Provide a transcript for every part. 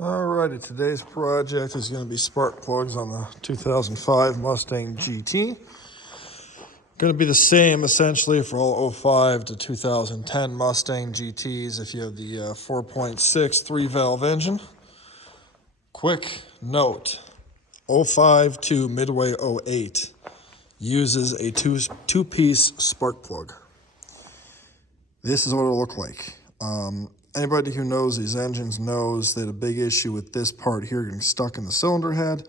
Alrighty, today's project is going to be spark plugs on the 2005 Mustang GT. Going to be the same essentially for all 05 to 2010 Mustang GTs if you have the 4.6 3-valve engine. Quick note, 05 to midway 08 uses a two-piece spark plug. This is what it'll look like. Anybody who knows these engines knows that a big issue with this part here getting stuck in the cylinder head.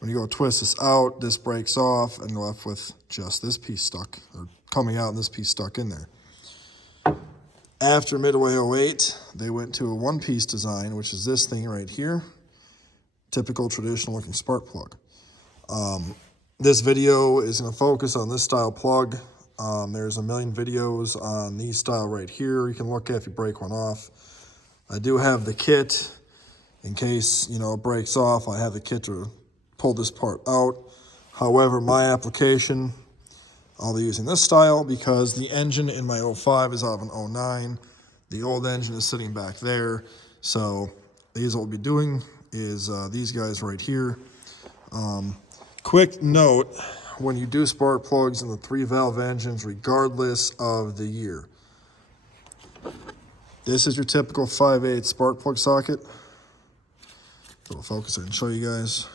When you go twist this out, this breaks off and you're left with just this piece stuck, or coming out and this piece stuck in there. After midway 08, they went to a one-piece design, which is this thing right here. Typical traditional looking spark plug. This video is going to focus on this style plug. There's a million videos on these style right here you can look at if you break one off. I do have the kit in case, it breaks off. I have the kit to pull this part out. However, my application, I'll be using this style because the engine in my 05 is out of an 09. The old engine is sitting back there. So these what we'll be doing is these guys right here. Quick note, when you do spark plugs in the 3-valve engines, regardless of the year, this is your typical 5/8 spark plug socket. Little focus I can show you guys.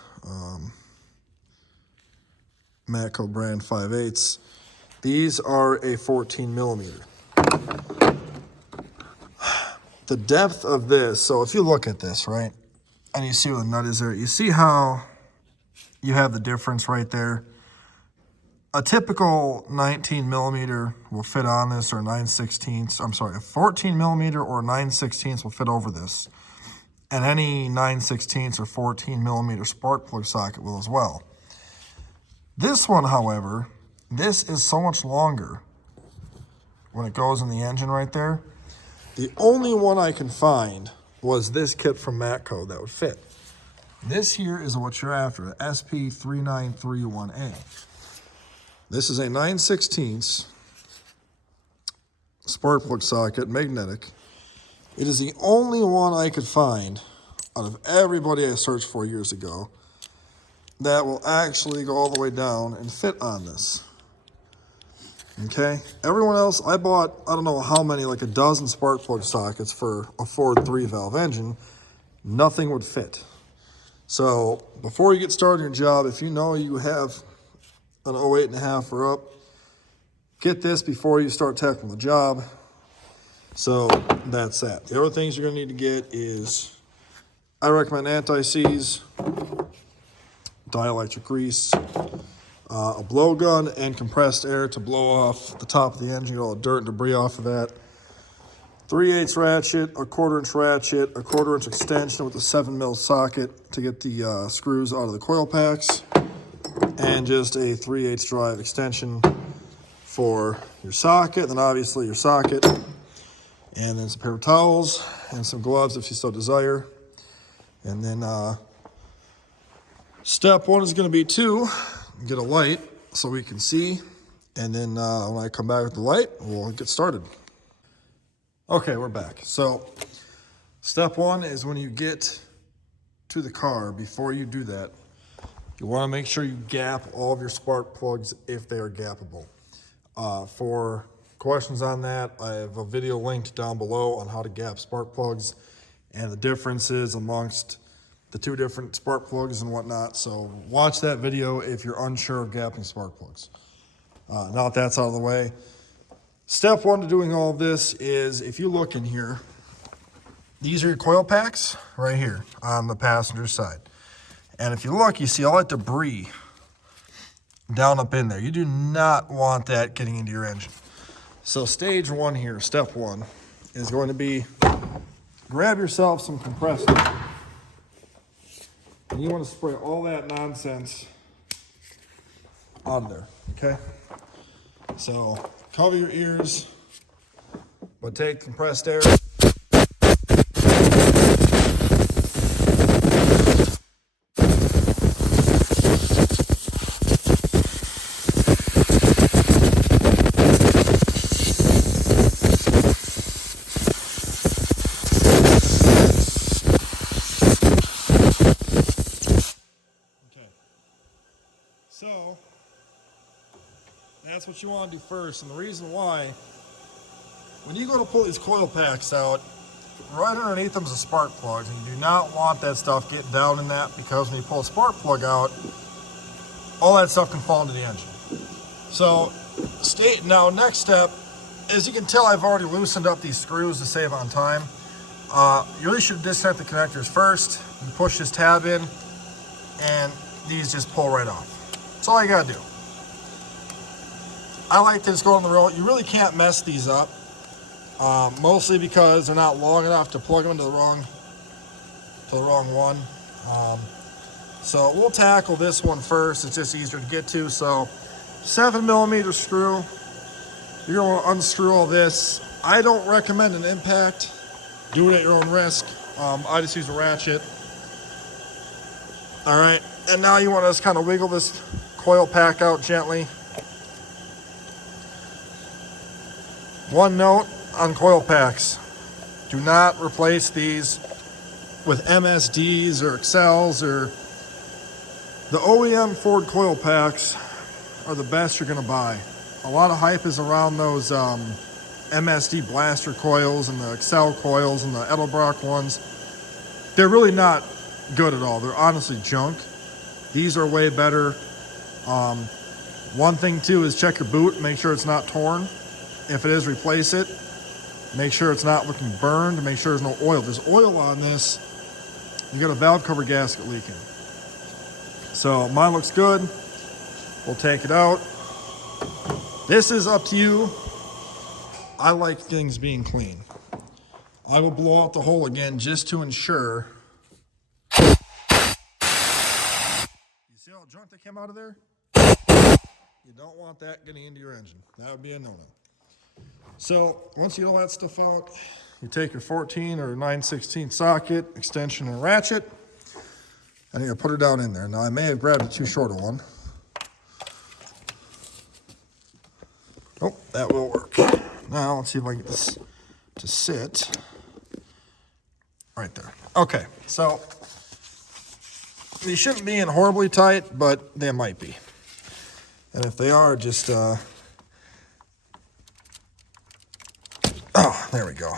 Matco brand 5/8. These are a 14 millimeter. The depth of this, so if you look at this, right, and you see where the nut is there, you see how you have the difference right there. A typical 19 millimeter will fit on this, or 9/16. I'm sorry, a 14 millimeter or 9/16 will fit over this. And any 9/16 or 14 millimeter spark plug socket will as well. This one, however, this is so much longer when it goes in the engine right there. The only one I can find was this kit from Matco that would fit. This here is what you're after, the SP3931A. This is a 9/16 spark plug socket, magnetic. It is the only one I could find out of everybody I searched for years ago that will actually go all the way down and fit on this. Okay? Everyone else, I bought, I don't know how many, like a dozen spark plug sockets for a Ford 3-valve engine. Nothing would fit. So before you get started on your job, if you know you have an 08.5 or up, get this before you start tackling the job. So that's that. The other things you're going to need to get is, I recommend anti-seize, dielectric grease, a blowgun, and compressed air to blow off the top of the engine, get all the dirt and debris off of that. 3/8 ratchet, a 1/4-inch ratchet, a 1/4-inch extension with a 7mm socket to get the screws out of the coil packs, and just a 3/8 drive extension for your socket, then obviously your socket, and then some paper towels and some gloves if you so desire. And then step one is going to be to get a light so we can see, and then when I come back with the light, we'll get started. Okay, we're back. So step one is when you get to the car, before you do that, you want to make sure you gap all of your spark plugs if they are gappable. For questions on that, I have a video linked down below on how to gap spark plugs and the differences amongst the two different spark plugs and whatnot. So watch that video if you're unsure of gapping spark plugs. Now that that's out of the way, step one to doing all of this is, if you look in here, these are your coil packs right here on the passenger side. And if you look, you see all that debris down up in there. You do not want that getting into your engine. So stage one here, step one, is going to be grab yourself some compressed air. And you want to spray all that nonsense on there, okay? So cover your ears, but take compressed air. That's what you want to do first. And the reason why, when you go to pull these coil packs out, right underneath them is a spark plug. And you do not want that stuff getting down in that, because when you pull a spark plug out, all that stuff can fall into the engine. So, now next step, as you can tell, I've already loosened up these screws to save on time. You really should disconnect the connectors first. You push this tab in, and these just pull right off. That's all you gotta do. I like to just go on the roll. You really can't mess these up, mostly because they're not long enough to plug them into the wrong one. So we'll tackle this one first. It's just easier to get to. So 7mm screw. You're gonna want to unscrew all this. I don't recommend an impact. Do it at your own risk. I just use a ratchet. All right, and now you want to just kind of wiggle this coil pack out gently. One note on coil packs: do not replace these with MSDs or Excels. Or the OEM Ford coil packs are the best you're gonna buy. A lot of hype is around those MSD blaster coils and the Excel coils and the Edelbrock ones. They're really not good at all. They're honestly junk. These are way better. One thing too is check your boot, make sure it's not torn. If it is, replace it. Make sure it's not looking burned. Make sure there's no oil. If there's oil on this, you got a valve cover gasket leaking. So mine looks good. We'll take it out. This is up to you. I like things being clean. I will blow out the hole again just to ensure. You see how junk that came out of there? You don't want that getting into your engine. That would be a no-no. So once you get all that stuff out, you take your 14 or 9/16 socket, extension, and ratchet, and you put her down in there. Now I may have grabbed a too short a one. Oh, that will work. Now let's see if I can get this to sit right there. Okay, so these shouldn't be in horribly tight, but they might be. And if they are, just oh, there we go.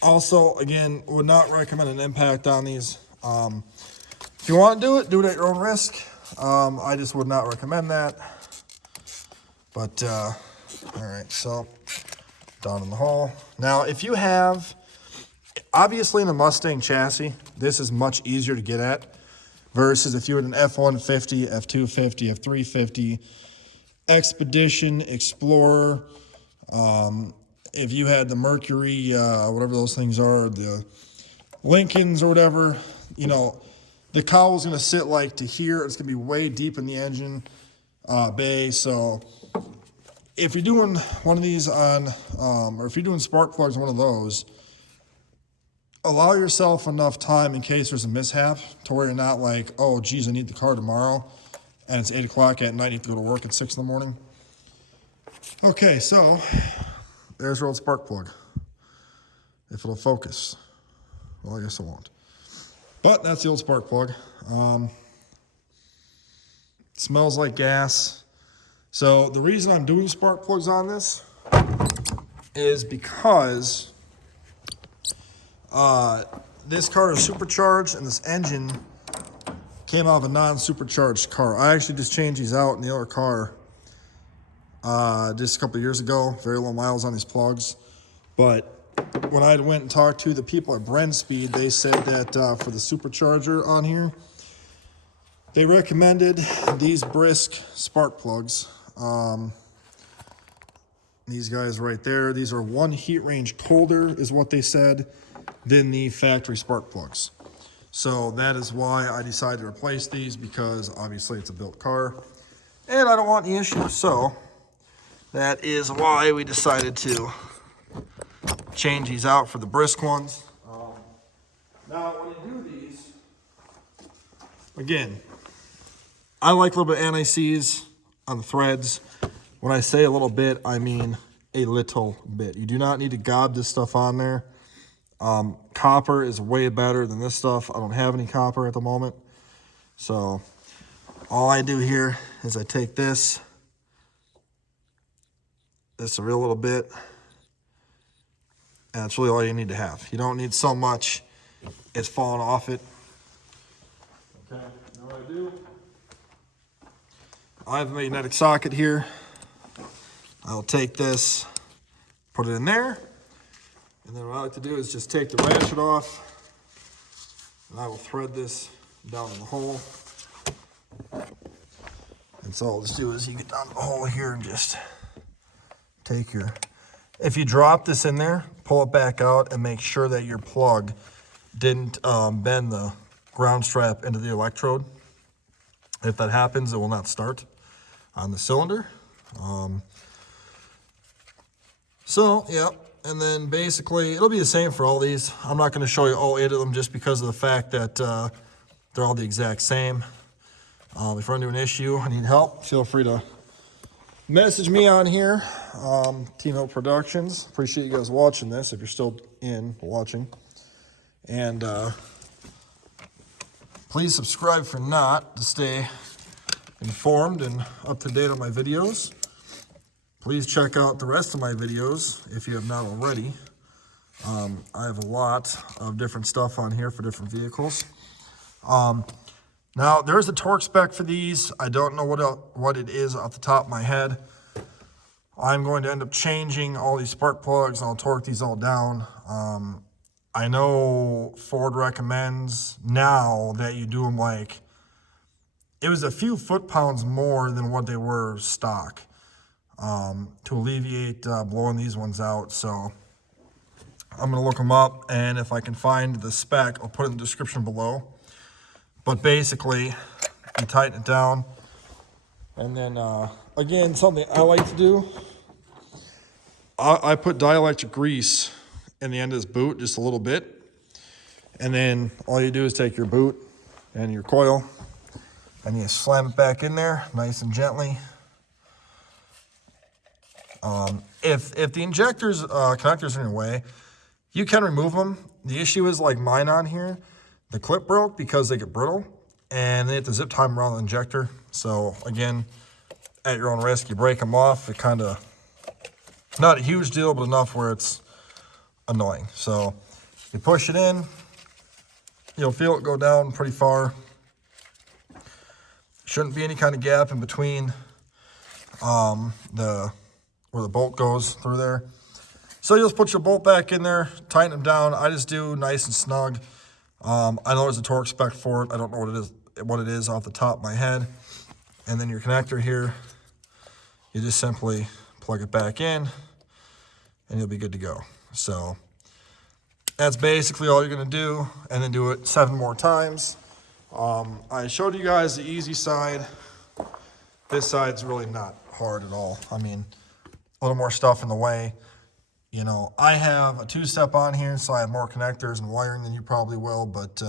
Also, again, would not recommend an impact on these. If you want to do it at your own risk. I just would not recommend that. But, all right, so down in the hole. Now, if you have, obviously in the Mustang chassis, this is much easier to get at versus if you had an F-150, F-250, F-350, Expedition, Explorer, if you had the Mercury, whatever those things are, the Lincolns or whatever, you know, the cowl is going to sit like to here. It's going to be way deep in the engine bay. So if you're doing one of these on, or if you're doing spark plugs, one of those, allow yourself enough time in case there's a mishap to where you're not like, oh, geez, I need the car tomorrow, and it's 8 o'clock at night, you have to go to work at 6 in the morning. Okay, so there's your old spark plug. If it'll focus. Well, I guess it won't. But that's the old spark plug. Smells like gas. So the reason I'm doing spark plugs on this is because this car is supercharged and this engine came out of a non-supercharged car. I actually just changed these out in the other car just a couple of years ago. Very low miles on these plugs. But when I went and talked to the people at Brent Speed, they said that for the supercharger on here, they recommended these Brisk spark plugs. These guys right there, these are 1 heat range colder is what they said than the factory spark plugs. So that is why I decided to replace these, because obviously it's a built car and I don't want any issues. So that is why we decided to change these out for the Brisk ones. Now when you do these, again, I like a little bit of anti-seize on the threads. When I say a little bit, I mean a little bit. You do not need to gob this stuff on there. Copper is way better than this stuff. I don't have any copper at the moment. So all I do here is I take this a real little bit, and that's really all you need to have. You don't need so much it's falling off it. Okay, now what I do, I have a magnetic socket here. I'll take this, put it in there, and then what I like to do is just take the ratchet off, and I will thread this down in the hole. And so all I'll just do is you get down the hole here and just take your, if you drop this in there, pull it back out and make sure that your plug didn't bend the ground strap into the electrode. If that happens, it will not start on the cylinder. So, yeah, and then basically it'll be the same for all these. I'm not going to show you all 8 of them just because of the fact that they're all the exact same. If you run into an issue, I need help, feel free to message me on here. Team Hope Productions. Appreciate you guys watching this, if you're still watching. And please subscribe if you're not, to stay informed and up to date on my videos. Please check out the rest of my videos if you have not already. I have a lot of different stuff on here for different vehicles. Now, there's a torque spec for these. I don't know what it is off the top of my head. I'm going to end up changing all these spark plugs, and I'll torque these all down. I know Ford recommends now that you do them like, it was a few foot-pounds more than what they were stock, to alleviate blowing these ones out. So I'm going to look them up, and if I can find the spec, I'll put it in the description below. But basically, you tighten it down, and then, again, something I like to do, I put dielectric grease in the end of this boot, just a little bit, and then all you do is take your boot and your coil, and you slam it back in there, nice and gently. If the injectors, connectors are in your way, you can remove them. The issue is, like mine on here, the clip broke because they get brittle, and they have to zip tie them around the injector. So again, at your own risk, you break them off. It kind of, not a huge deal, but enough where it's annoying. So you push it in, you'll feel it go down pretty far. Shouldn't be any kind of gap in between where the bolt goes through there. So you'll just put your bolt back in there, tighten them down. I just do nice and snug. I know there's a torque spec for it. I don't know what it is off the top of my head. And then your connector here, you just simply plug it back in, and you'll be good to go. So that's basically all you're gonna do, and then do it 7 more times. I showed you guys the easy side. This side's really not hard at all. I mean, a little more stuff in the way. You know, I have a 2-step on here, so I have more connectors and wiring than you probably will, but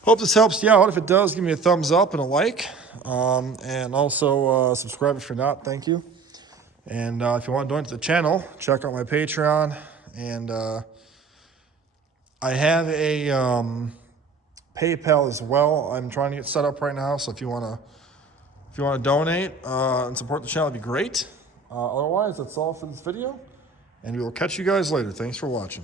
hope this helps you out. If it does, give me a thumbs up and a like, and also subscribe if you're not. Thank you. And if you want to donate to the channel, check out my Patreon. And I have a PayPal as well. I'm trying to get set up right now, so if you want to donate and support the channel, it'd be great. Otherwise, that's all for this video, and we will catch you guys later. Thanks for watching.